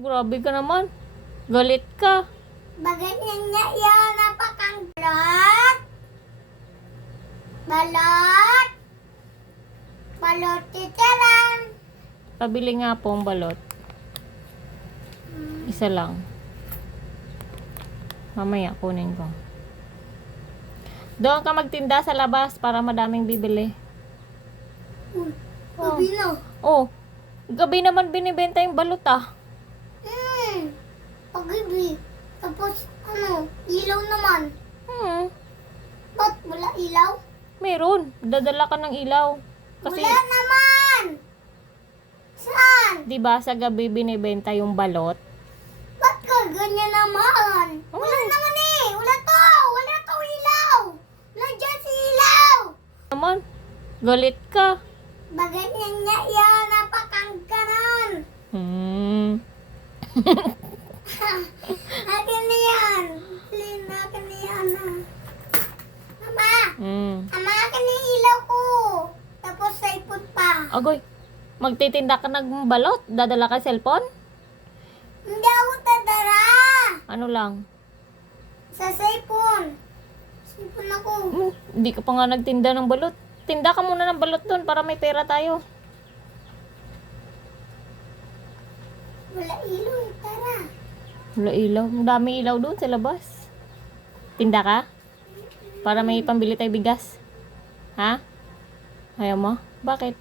grabe ka naman. Galit ka. Bakit niya yan napakang balot? Balot? Balot titaran. Pabili nga po ang balot. Isa lang. Mamaya kunin ko. Doon ka magtinda sa labas para madaming bibili. Gabi na. Oh, gabi naman binibenta yung balot ah. Pag-gabi. Tapos, ilaw naman. Ba't wala ilaw? Meron. Dadala ka ng ilaw. Kasi, Wala naman! Saan? di ba sa gabi binibenta yung balot? Ba't ka ganyan naman? Wala naman eh! Wala to! Wala to ilaw! Wala dyan si ilaw! Naman, galit ka. Bakit niya yan napakang ganon? Akin na yan! Lin, akin na yan ah. Ama! Ama, akin na yung ilaw ko! Tapos sa ipon pa. Agoy, magtitinda ka ng balot? Dadala ka cellphone? Hindi ako tadara! Ano lang? Sa cellphone. Cellphone ako. Hindi ka pa nga nagtinda ng balot. Tinda ka muna ng balot doon para may pera tayo. Wala ilaw eh, tara. Wala ilaw. Ang dami ilaw doon sa labas. Tinda ka? Para may pambili tayo bigas. Ha? Ayaw mo? Bakit?